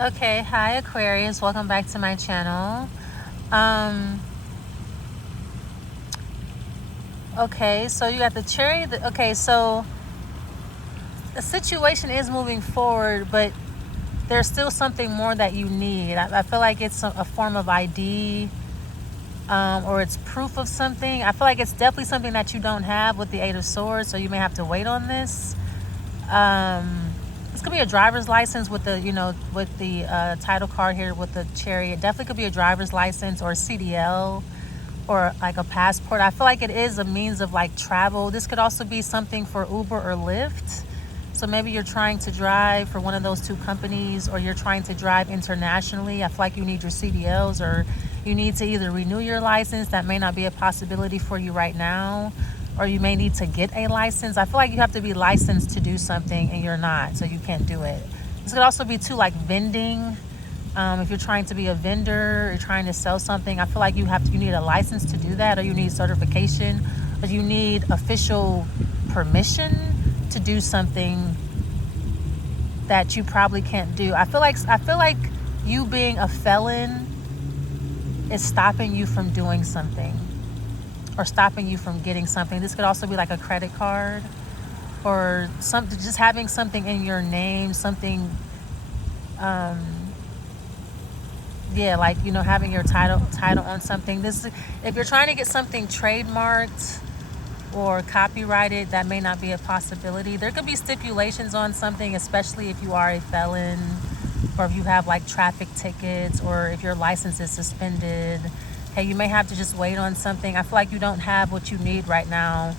Okay, hi Aquarius, welcome back to my channel. Um, okay, so you got the cherry. Okay, so the situation is moving forward, but there's still something more that you need. I feel like it's a form of ID, or it's proof of something. I feel like it's definitely something that you don't have with the Eight of Swords, so you may have to wait on this. This could be a driver's license with the, with the title card here with the cherry. It definitely could be a driver's license or a CDL or like a passport. I feel like it is a means of like travel. This could also be something for Uber or Lyft. So maybe you're trying to drive for one of those two companies, or you're trying to drive internationally. I feel like you need your CDLs, or you need to either renew your license. That may not be a possibility for you right now, or you may need to get a license. I feel like you have to be licensed to do something and you're not, so you can't do it. This could also be too like vending. If you're trying to be a vendor, you're trying to sell something, I feel like you need a license to do that, or you need certification, or you need official permission to do something that you probably can't do. I feel like you being a felon is stopping you from doing something, or stopping you from getting something. This could also be like a credit card, or something, just having something in your name, something, yeah, like, having your title on something. If you're trying to get something trademarked or copyrighted, that may not be a possibility. There could be stipulations on something, especially if you are a felon, or if you have like traffic tickets, or if your license is suspended. Hey, you may have to just wait on something. I feel like you don't have what you need right now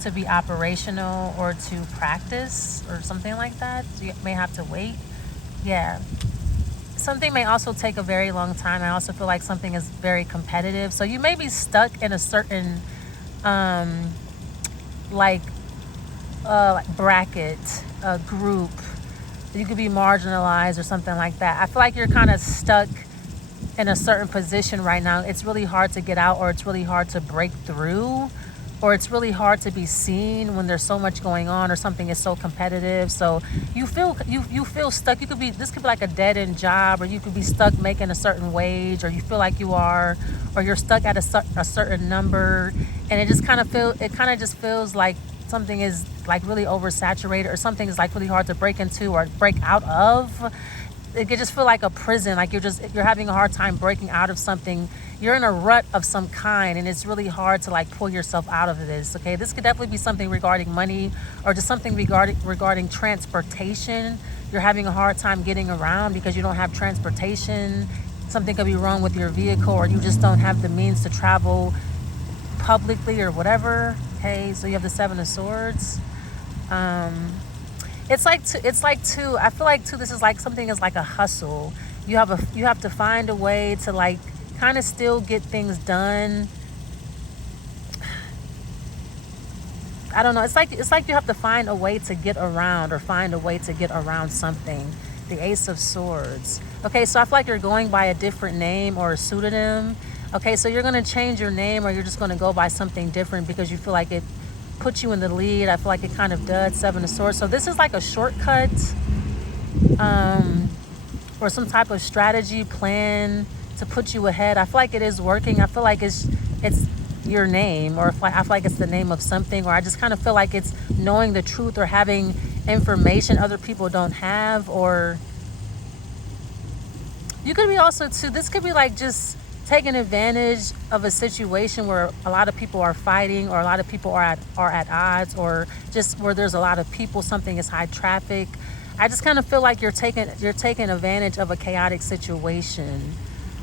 to be operational or to practice or something like that. So you may have to wait. Yeah. Something may also take a very long time. I also feel like something is very competitive. So you may be stuck in a certain like bracket, group. You could be marginalized or something like that. I feel like you're kind of stuck in a certain position right now. It's really hard to get out, or it's really hard to break through, or it's really hard to be seen when there's so much going on, or something is so competitive. So you feel stuck. This could be like a dead end job, or you could be stuck making a certain wage, or you feel like you are, or you're stuck at a certain number, and it kind of just feels like something is like really oversaturated, or something is like really hard to break into or break out of. It could just feel like a prison, like you're having a hard time breaking out of something. You're in a rut of some kind, and it's really hard to like pull yourself out of this. Okay, this could definitely be something regarding money, or just something regarding transportation. You're having a hard time getting around because you don't have transportation. Something could be wrong with your vehicle, or you just don't have the means to travel publicly or whatever. Okay, so you have the Seven of Swords. It's like too. I feel like too. This is like something is like a hustle. You have to find a way to like kind of still get things done. I don't know. It's like you have to find a way to get around, or find a way to get around something. The Ace of Swords. Okay, so I feel like you're going by a different name or a pseudonym. Okay, so you're gonna change your name, or you're just gonna go by something different because you feel like it puts you in the lead. I feel like it kind of does. Seven of Swords. So this is like a shortcut, or some type of strategy plan to put you ahead. I feel like it is working. I feel like it's your name, or I feel like it's the name of something, or I just kind of feel like it's knowing the truth, or having information other people don't have. Or you could be also too, this could be like just taking advantage of a situation where a lot of people are fighting, or a lot of people are at odds, or just where there's a lot of people, something is high traffic. I just kind of feel like you're taking advantage of a chaotic situation,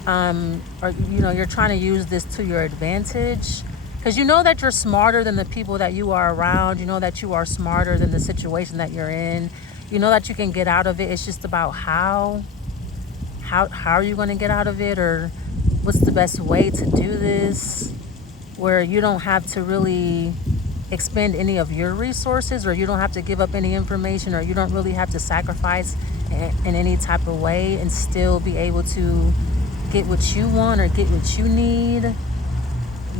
or you're trying to use this to your advantage, because you know that you're smarter than the people that you are around. You know that you are smarter than the situation that you're in. You know that you can get out of it. It's just about how are you going to get out of it, or what's the best way to do this, where you don't have to really expend any of your resources, or you don't have to give up any information, or you don't really have to sacrifice in any type of way, and still be able to get what you want or get what you need.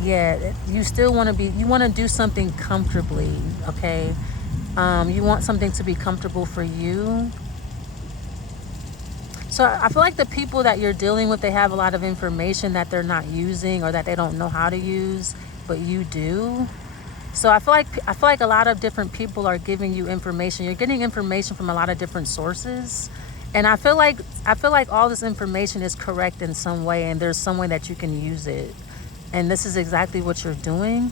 Yeah, you still want to do something comfortably. Okay, you want something to be comfortable for you. So I feel like the people that you're dealing with, they have a lot of information that they're not using or that they don't know how to use, but you do. So I feel like a lot of different people are giving you information. You're getting information from a lot of different sources. And I feel like all this information is correct in some way, and there's some way that you can use it. And this is exactly what you're doing.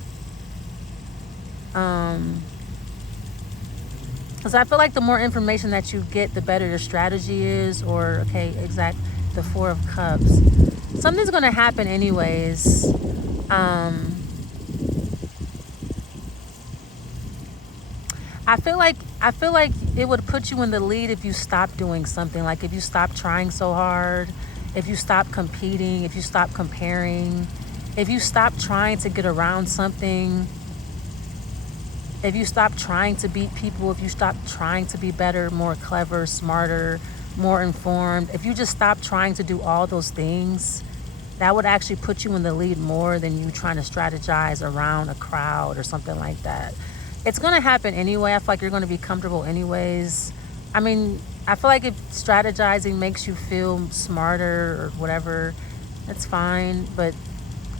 Because I feel like the more information that you get, the better your strategy is. Or, okay, exact, the Four of Cups. Something's going to happen anyways. I feel like it would put you in the lead if you stop doing something. Like if you stop trying so hard, if you stop competing, if you stop comparing, if you stop trying to get around something, if you stop trying to beat people, if you stop trying to be better, more clever, smarter, more informed, if you just stop trying to do all those things, that would actually put you in the lead more than you trying to strategize around a crowd or something like that. It's going to happen anyway. I feel like you're going to be comfortable anyways. I mean, I feel like if strategizing makes you feel smarter or whatever, that's fine. But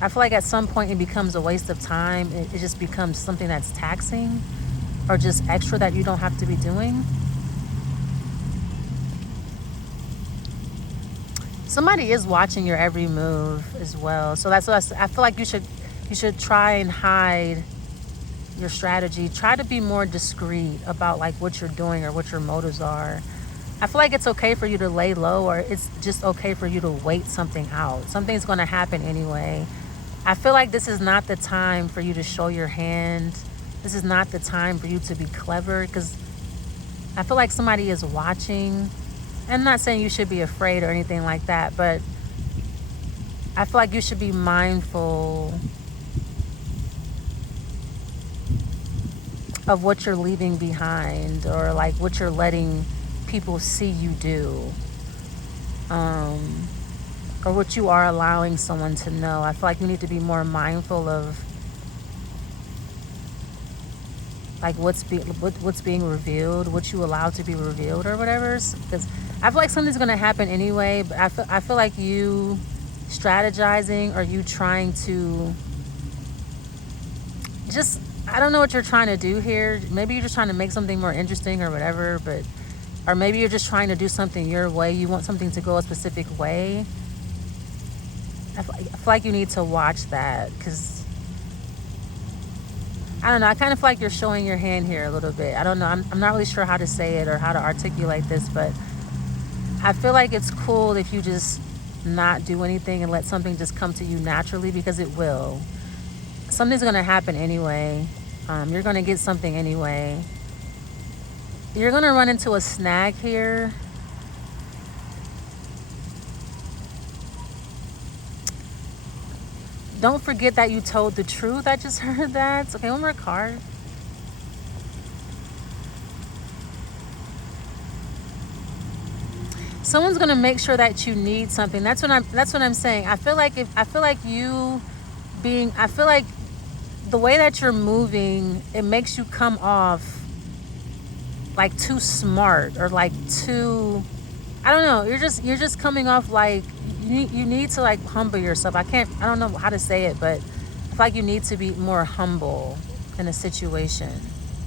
I feel like at some point it becomes a waste of time. It just becomes something that's taxing or just extra that you don't have to be doing. Somebody is watching your every move as well. So that's what I feel like you should try and hide your strategy. Try to be more discreet about like what you're doing or what your motives are. I feel like it's okay for you to lay low, or it's just okay for you to wait something out. Something's going to happen anyway. I feel like this is not the time for you to show your hand. This is not the time for you to be clever, because I feel like somebody is watching. I'm not saying you should be afraid or anything like that, but I feel like you should be mindful of what you're leaving behind, or like what you're letting people see you do, or what you are allowing someone to know. I feel like you need to be more mindful of like what's being revealed, what you allow to be revealed or whatever. Because I feel like something's going to happen anyway, but I feel like you strategizing, or you trying to just, I don't know what you're trying to do here. Maybe you're just trying to make something more interesting or whatever, but, or maybe you're just trying to do something your way. You want something to go a specific way. I feel like you need to watch that, because I don't know. I kind of feel like you're showing your hand here a little bit. I don't know. I'm not really sure how to say it or how to articulate this, but I feel like it's cool if you just not do anything and let something just come to you naturally, because it will. Something's going to happen anyway. You're going to get something anyway. You're going to run into a snag here. Don't forget that you told the truth. I just heard that. Okay, one more card. Someone's going to make sure that you need something. That's what I'm saying. I feel like the way that you're moving, it makes you come off like too smart, or like too, I don't know. You're just coming off like you need to like humble yourself. I don't know how to say it, but I feel like you need to be more humble in a situation.